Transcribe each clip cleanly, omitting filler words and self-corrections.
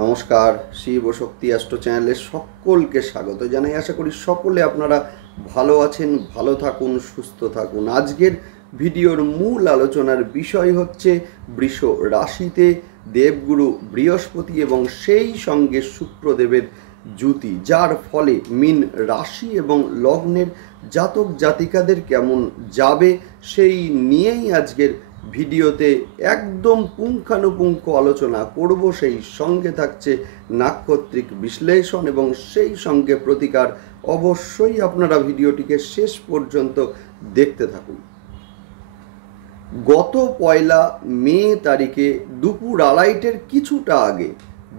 নমস্কার, শিব ও শক্তি অ্যাস্ট্রো চ্যানেলে সকলকে স্বাগত জানাই। আশা করি সকলে আপনারা ভালো আছেন, ভালো থাকুন, সুস্থ থাকুন। আজকের ভিডিওর মূল আলোচনার বিষয় হচ্ছে বৃষ রাশিতে দেবগুরু বৃহস্পতি এবং সেই সঙ্গে শুক্রদেবের যুতি, যার ফলে মীন রাশি এবং লগ্নের জাতক জাতিকাদের কেমন যাবে সেই নিয়েই আজকের ভিডিওতে একদম পুঙ্খানুপুঙ্খ আলোচনা করব। সেই সঙ্গে থাকছে নাক্ষত্রিক বিশ্লেষণ এবং সেই সঙ্গে প্রতিকার। অবশ্যই আপনারা ভিডিওটিকে শেষ পর্যন্ত দেখতে থাকুন। গত 1 মে তারিখে দুপুর 2:30-এর কিছুটা আগে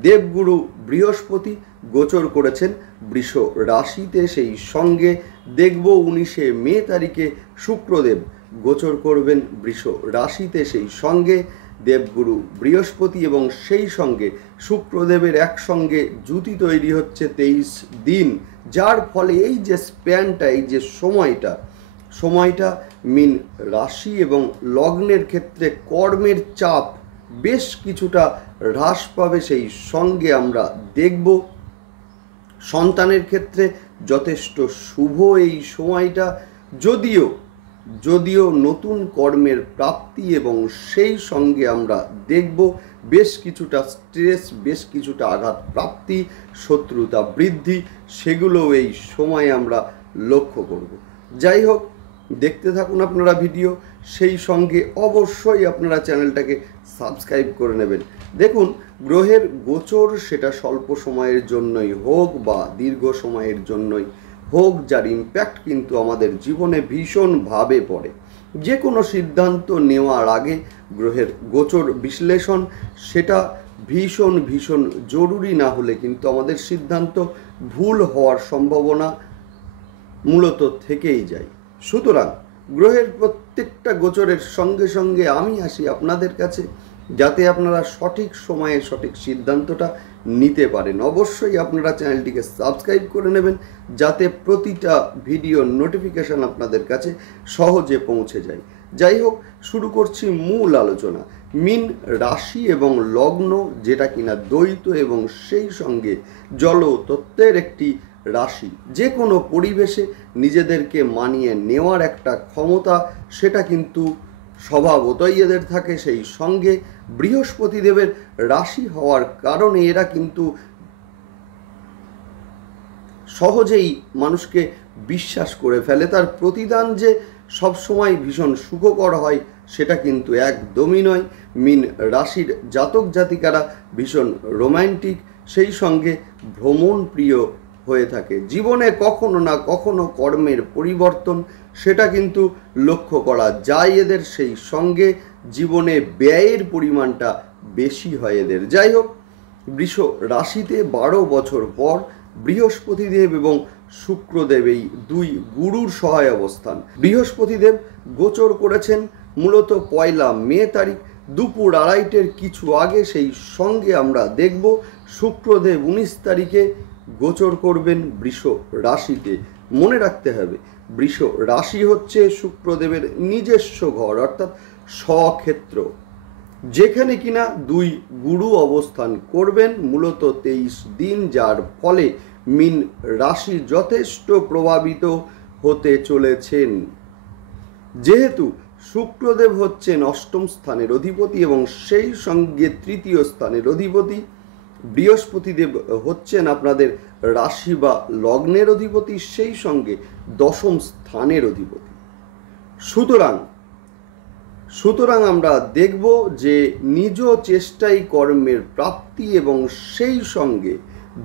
দেবগুরু বৃহস্পতি গোচর করেছেন বৃষ রাশিতে। সেই সঙ্গে দেখব 19 মে তারিখে শুক্রদেব গোচর করবেন বৃষ রাশিতে। সেই সঙ্গে দেবগুরু বৃহস্পতি এবং সেই সঙ্গে শুক্রদেবের একসঙ্গে যুতি তৈরি হচ্ছে 23 দিন, যার ফলে এই যে স্প্যানটা, এই যে সময়টা মীন রাশি এবং লগ্নের ক্ষেত্রে কর্মের চাপ বেশ কিছুটা হ্রাস পাবে। সেই সঙ্গে আমরা দেখব সন্তানের ক্ষেত্রে যথেষ্ট শুভ এই সময়টা, যদিও নতুন কর্মের প্রাপ্তি এবং সেই সঙ্গে আমরা দেখব বেশ কিছুটা স্ট্রেস, বেশ কিছুটা আঘাত প্রাপ্তি, শত্রুতা বৃদ্ধি, সেগুলো এই সময় আমরা লক্ষ্য করব। যাই হোক, দেখতে থাকুন আপনারা ভিডিও। সেই সঙ্গে অবশ্যই আপনারা চ্যানেলটাকে সাবস্ক্রাইব করে নেবেন। দেখুন, গ্রহের গোচর সেটা স্বল্প সময়ের জন্যই হোক বা দীর্ঘ সময়ের জন্যই হোক, যার ইম্প্যাক্ট কিন্তু আমাদের জীবনে ভীষণভাবে পড়ে। যে কোনো সিদ্ধান্ত নেওয়ার আগে গ্রহের গোচর বিশ্লেষণ সেটা ভীষণ জরুরি, না হলে কিন্তু আমাদের সিদ্ধান্ত ভুল হওয়ার সম্ভাবনা মূলত থেকেই যায়। সুতরাং গ্রহের প্রত্যেকটা গোচরের সঙ্গে সঙ্গে আমি আসি আপনাদের কাছে, যাতে আপনারা সঠিক সময়ে সঠিক সিদ্ধান্তটা নিতে পারেন। অবশ্যই আপনারা চ্যানেলটিকে সাবস্ক্রাইব করে নেবেন, যাতে প্রতিটা ভিডিও নোটিফিকেশান আপনাদের কাছে সহজে পৌঁছে যায়। যাই হোক, শুরু করছি মূল আলোচনা। মীন রাশি এবং লগ্ন, যেটা কিনা দ্বৈত এবং সেই সঙ্গে জলতত্ত্বের একটি রাশি, যে কোনো পরিবেশে নিজেদেরকে মানিয়ে নেওয়ার একটা ক্ষমতা সেটা কিন্তু স্বভাবতই এদের থাকে। সেই সঙ্গে বৃহস্পতি দেবের রাশি হওয়ার কারণে এরা কিন্তু সহজেই মানুষকে বিশ্বাস করে ফেলে। তার প্রতিদান যে সবসময় ভীষণ সুখকর হয় সেটা কিন্তু একদমই নয়। মীন রাশির জাতক জাতিকারা ভীষণ রোম্যান্টিক, সেই সঙ্গে ভ্রমণ প্রিয় হয়ে থাকে। জীবনে কখনো না কখনো কর্মের পরিবর্তন সেটা কিন্তু লক্ষ্য করা যায় এদের। সেই সঙ্গে জীবনে ব্যয়ের পরিমাণটা বেশি হয় এদের। যাই হোক, বৃষ রাশিতে 12 বছর পর বৃহস্পতিদেব এবং শুক্রদেব এই দুই গুরুর সহায় অবস্থান। বৃহস্পতিদেব গোচর করেছেন মূলত 1 মে তারিখ দুপুর 2:30-এর কিছু আগে। সেই সঙ্গে আমরা দেখব শুক্রদেব 19 তারিখে গোচর করবেন বৃষ রাশিতে। মনে রাখতে হবে, বৃষ রাশি হচ্ছে শুক্রদেবের নিজস্ব ঘর, অর্থাৎ স্বক্ষেত্র, যেখানে কিনা দুই গুরু অবস্থান করবেন মূলত 23 দিন, যার ফলে মীন রাশি যথেষ্ট প্রভাবিত হতে চলেছেন। যেহেতু শুক্রদেব হচ্ছেন 8ম স্থানের অধিপতি এবং সেই সঙ্গে 3য় স্থানের অধিপতি, বৃহস্পতিদেব হচ্ছেন আপনাদের রাশি বা লগ্নের অধিপতি, সেই সঙ্গে 10ম স্থানের অধিপতি। সুতরাং আমরা দেখব যে নিজ চেষ্টাই কর্মের প্রাপ্তি এবং সেই সঙ্গে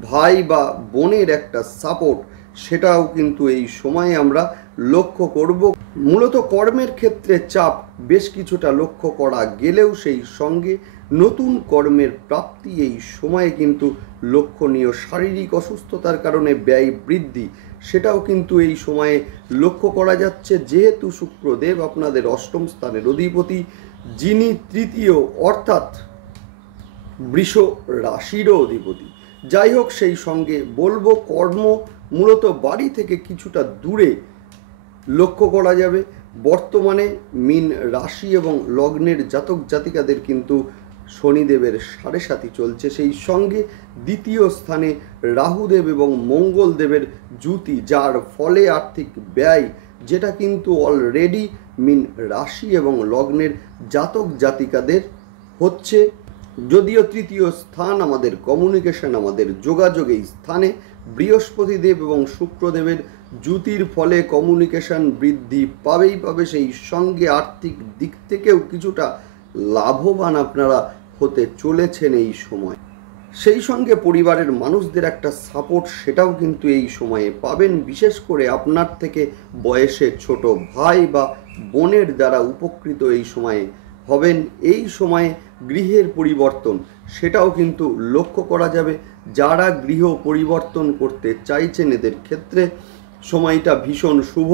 ভাই বা বোনের একটা সাপোর্ট, সেটাও কিন্তু এই সময়ে আমরা লক্ষ্য করব। মূলত কর্মের ক্ষেত্রে চাপ বেশ কিছুটা লক্ষ্য করা গেলেও সেই সঙ্গে নতুন কর্মের প্রাপ্তি এই সময়ে কিন্তু লক্ষণীয়। শারীরিক অসুস্থতার কারণে ব্যয় বৃদ্ধি সেটাও কিন্তু এই সময়ে লক্ষ্য করা যাচ্ছে, যেহেতু শুক্রদেব আপনাদের 8ম স্থানের অধিপতি, যিনি 3য় অর্থাৎ বৃষ রাশিরও অধিপতি। যাই হোক, সেই সঙ্গে বলবো কর্ম মূলত বাড়ি থেকে কিছুটা দূরে লক্ষ্য করা যাবে। বর্তমানে মীন রাশি এবং লগ্নের জাতক জাতিকাদের কিন্তু শনিদেবের 7.5 চলছে, সেই সঙ্গে দ্বিতীয় স্থানে রাহুদেব এবং মঙ্গলদেবের যুতি, যার ফলে আর্থিক ব্যয়, যেটা কিন্তু অলরেডি মিন রাশি এবং লগ্নের জাতক জাতিকাদের হচ্ছে। যদিও তৃতীয় স্থান আমাদের কমিউনিকেশন, আমাদের যোগাযোগ, এই স্থানে বৃহস্পতিদেব এবং শুক্রদেবের যুতির ফলে কমিউনিকেশন বৃদ্ধি পাবে, সেই সঙ্গে আর্থিক দিক থেকেও কিছুটা লাভবান আপনারা হতে চলেছেন এই সময়। সেই সঙ্গে পরিবারের মানুষদের একটা সাপোর্ট, সেটাও কিন্তু এই সময়ে পাবেন। বিশেষ করে আপনার থেকে বয়সে ছোট ভাই বা বোনের দ্বারা উপকৃত এই সময়ে হবেন। এই সময়ে গৃহের পরিবর্তন, সেটাও কিন্তু লক্ষ্য করা যাবে। যারা গৃহ পরিবর্তন করতে চাইছেন এদের ক্ষেত্রে সময়টা ভীষণ শুভ।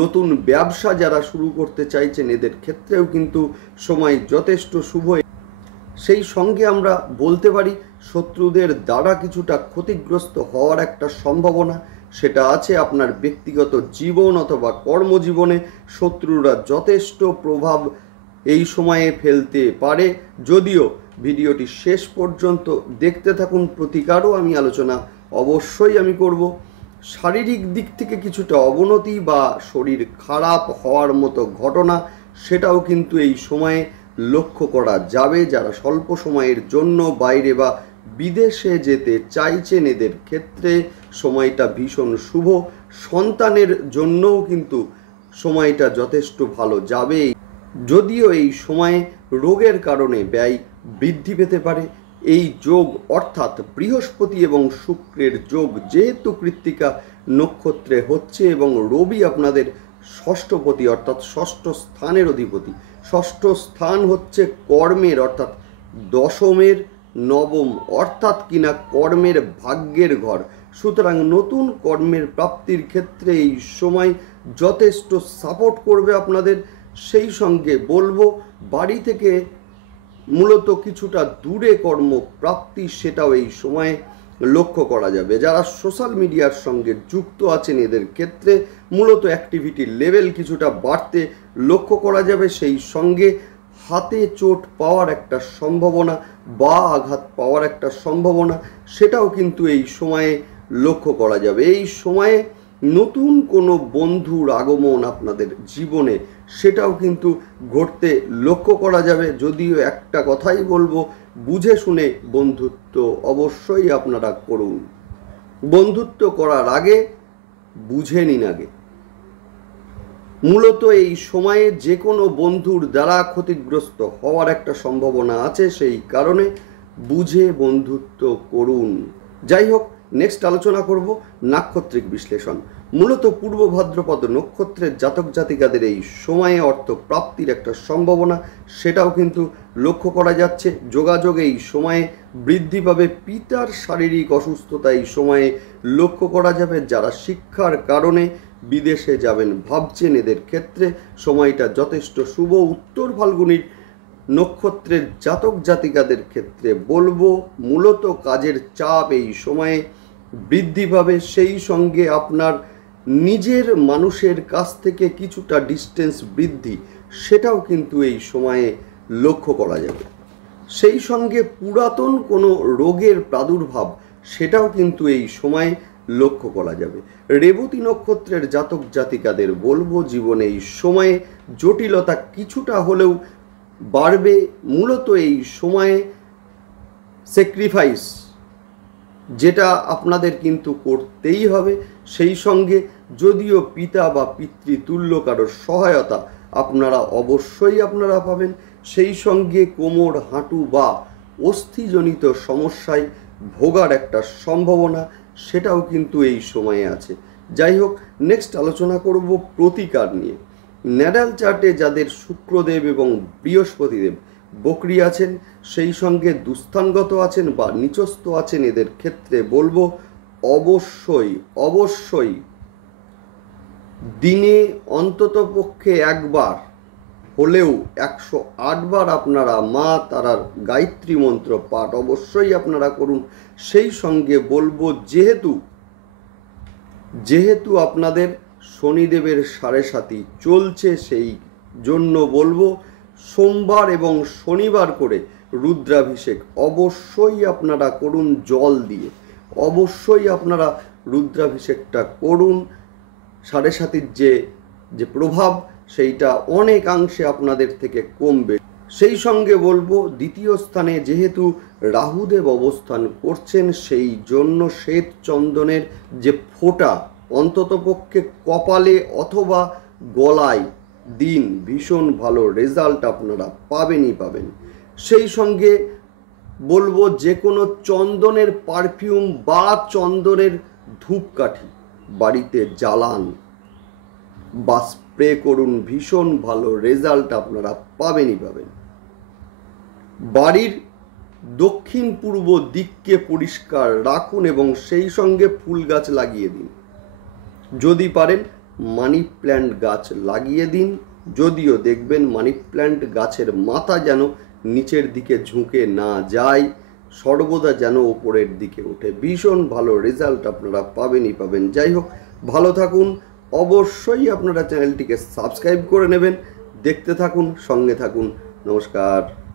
নতুন ব্যবসা যারা শুরু করতে চাইছেন এদের ক্ষেত্রেও কিন্তু সময় যথেষ্ট শুভ। সেই সঙ্গে আমরা বলতে পারি শত্রুদের দ্বারা কিছুটা ক্ষতিগ্রস্ত হওয়ার একটা সম্ভাবনা সেটা আছে। আপনার ব্যক্তিগত জীবন অথবা কর্মজীবনে শত্রুরা যথেষ্ট প্রভাব এই সময়ে ফেলতে পারে। যদিও ভিডিওটি শেষ পর্যন্ত দেখতে থাকুন, প্রতিকারও আমি আলোচনা অবশ্যই আমি করব। শারীরিক দিক থেকে কিছুটা অবনতি বা শরীর খারাপ হওয়ার মতো ঘটনা, সেটাও কিন্তু এই সময়ে লক্ষ্য করা যাবে। যারা স্বল্প সময়ের জন্য বাইরে বা বিদেশে যেতে চাইছেন এদের ক্ষেত্রে সময়টা ভীষণ শুভ। সন্তানের জন্যও কিন্তু সময়টা যথেষ্ট ভালো যাবে। যদিও এই সময়ে রোগের কারণে ব্যয় বৃদ্ধি পেতে পারে। এই যোগ অর্থাৎ বৃহস্পতি এবং শুক্রের যোগ যেহেতু কৃত্তিকা নক্ষত্রে হচ্ছে এবং রবি আপনাদের ষষ্ঠপতি অর্থাৎ ষষ্ঠ স্থানের অধিপতি, ষষ্ঠ স্থান হচ্ছে কর্মের অর্থাৎ দশমের নবম অর্থাৎ কিনা কর্মের ভাগ্যের ঘর। সুতরাং নতুন কর্মের প্রাপ্তির ক্ষেত্রে এই সময় যথেষ্ট সাপোর্ট করবে আপনাদের। সেই সঙ্গে বলবো বাড়ি থেকে মূলত কিছুটা দূরে কর্মপ্রাপ্তি, সেটাও এই সময়ে লক্ষ্য করা যাবে। যারা সোশ্যাল মিডিয়ার সঙ্গে যুক্ত আছেন এদের ক্ষেত্রে মূলত অ্যাক্টিভিটির লেভেল কিছুটা বাড়তে লক্ষ্য করা যাবে। সেই সঙ্গে হাতে চোট পাওয়ার একটা সম্ভাবনা বা আঘাত পাওয়ার একটা সম্ভাবনা, সেটাও কিন্তু এই সময়ে লক্ষ্য করা যাবে। এই সময়ে নতুন কোনো বন্ধুর আগমন আপনাদের জীবনে, সেটাও কিন্তু ঘটতে লক্ষ্য করা যাবে। যদিও একটা কথাই বলবো, বুঝে শুনে বন্ধুত্ব অবশ্যই আপনারা করুন। বন্ধুত্ব করার আগে বুঝে নিন আগে। মূলত এই সময়ে যে কোনো বন্ধুর দ্বারা ক্ষতিগ্রস্ত হওয়ার একটা সম্ভাবনা আছে, সেই কারণে বুঝে বন্ধুত্ব করুন। যাই হোক, নেক্সট আলোচনা করব নাক্ষত্রিক বিশ্লেষণ। মূলত পূর্ব ভাদ্রপদ নক্ষত্রের জাতক জাতিকাদের এই সময়ে অর্থ প্রাপ্তির একটা সম্ভাবনা, সেটাও কিন্তু লক্ষ্য করা যাচ্ছে। যোগাযোগ এই সময়ে বৃদ্ধি পাবে। পিতার শারীরিক অসুস্থতা এই সময়ে লক্ষ্য করা যাবে। যারা শিক্ষার কারণে বিদেশে যাবেন ভাবছেন এদের ক্ষেত্রে সময়টা যথেষ্ট শুভ। উত্তর ফাল্গুনীর নক্ষত্রের জাতক জাতিকাদের ক্ষেত্রে বলবো মূলত কাজের চাপ এই সময়ে বৃদ্ধি পাবে। সেই সঙ্গে আপনার নিজের মানুষের কাছ থেকে কিছুটা ডিস্টেন্স বৃদ্ধি, সেটাও কিন্তু এই সময়ে লক্ষ্য করা যাবে। সেই সঙ্গে পুরাতন কোনো রোগের প্রাদুর্ভাব, সেটাও কিন্তু এই সময়ে লক্ষ্য করা যাবে। রেবতী নক্ষত্রের জাতক জাতিকাদের বলবো জীবনে এই সময়ে জটিলতা কিছুটা হলেও বাড়বে। মূলত এই সময়ে স্যাক্রিফাইস যেটা আপনাদের কিন্তু করতেই হবে। সেই সঙ্গে যদিও পিতা বা পিতৃতুল্য কারোর সহায়তা অবশ্যই আপনারা পাবেন। সেই সঙ্গে কোমর, হাঁটু বা অস্থিজনিত সমস্যায় ভোগার একটা সম্ভাবনা, সেটাও কিন্তু এই সময়ে আছে। যাই হোক, নেক্সট আলোচনা করব প্রতিকার নিয়ে। ন্যাডাল চার্টে যাদের শুক্রদেব এবং বৃহস্পতিদেব বকরি আছেন, সেই সঙ্গে দুস্থানগত আছেন বা নিচস্থ আছেন, এদের ক্ষেত্রে বলবো অবশ্যই দিনে অন্ততপক্ষে একবার হলেও 108 বার আপনারা মা তারার গায়ত্রী মন্ত্র পাঠ অবশ্যই আপনারা করুন। সেই সঙ্গে বলবো যেহেতু আপনাদের শনিদেবের 7.5 চলছে, সেই জন্য বলবো সোমবার এবং শনিবার করে রুদ্রাভিষেক অবশ্যই আপনারা করুন জল দিয়ে, অবশ্যই আপনারা রুদ্রাভিষেকটা করুন। 7.5 যে প্রভাব সেইটা অনেকাংশে আপনাদের থেকে কমবে। সেই সঙ্গে বলবো, দ্বিতীয় স্থানে যেহেতু রাহুদেব অবস্থান করছেন, সেই জন্য শ্বেত চন্দনের যে ফোঁটা অন্ততপক্ষে কপালে অথবা গলায় দিন, ভীষণ ভালো রেজাল্ট আপনারা পাবেনই পাবেন। সেই সঙ্গে বলবো, যে কোনো চন্দনের পারফিউম বা চন্দনের ধূপকাঠি বাড়িতে জ্বালান বা স্প্রে করুন, ভীষণ ভালো রেজাল্ট আপনারা পাবেনই পাবেন। বাড়ির দক্ষিণ পূর্ব দিককে পরিষ্কার রাখুন এবং সেই সঙ্গে ফুল গাছ লাগিয়ে দিন। যদি পারেন মানি প্ল্যান্ট গাছ লাগিয়ে দিন, যদিও দেখবেন মানি প্ল্যান্ট গাছের মাথা যেন নিচের দিকে ঝুঁকে না যায়, সর্বদা যেন ওপরের দিকে ওঠে। ভীষণ ভালো রেজাল্ট আপনারা পাবেনই পাবেন। যাই হোক, ভালো থাকুন। অবশ্যই আপনারা চ্যানেলটিকে সাবস্ক্রাইব করে নেবেন। দেখতে থাকুন, সঙ্গে থাকুন। নমস্কার।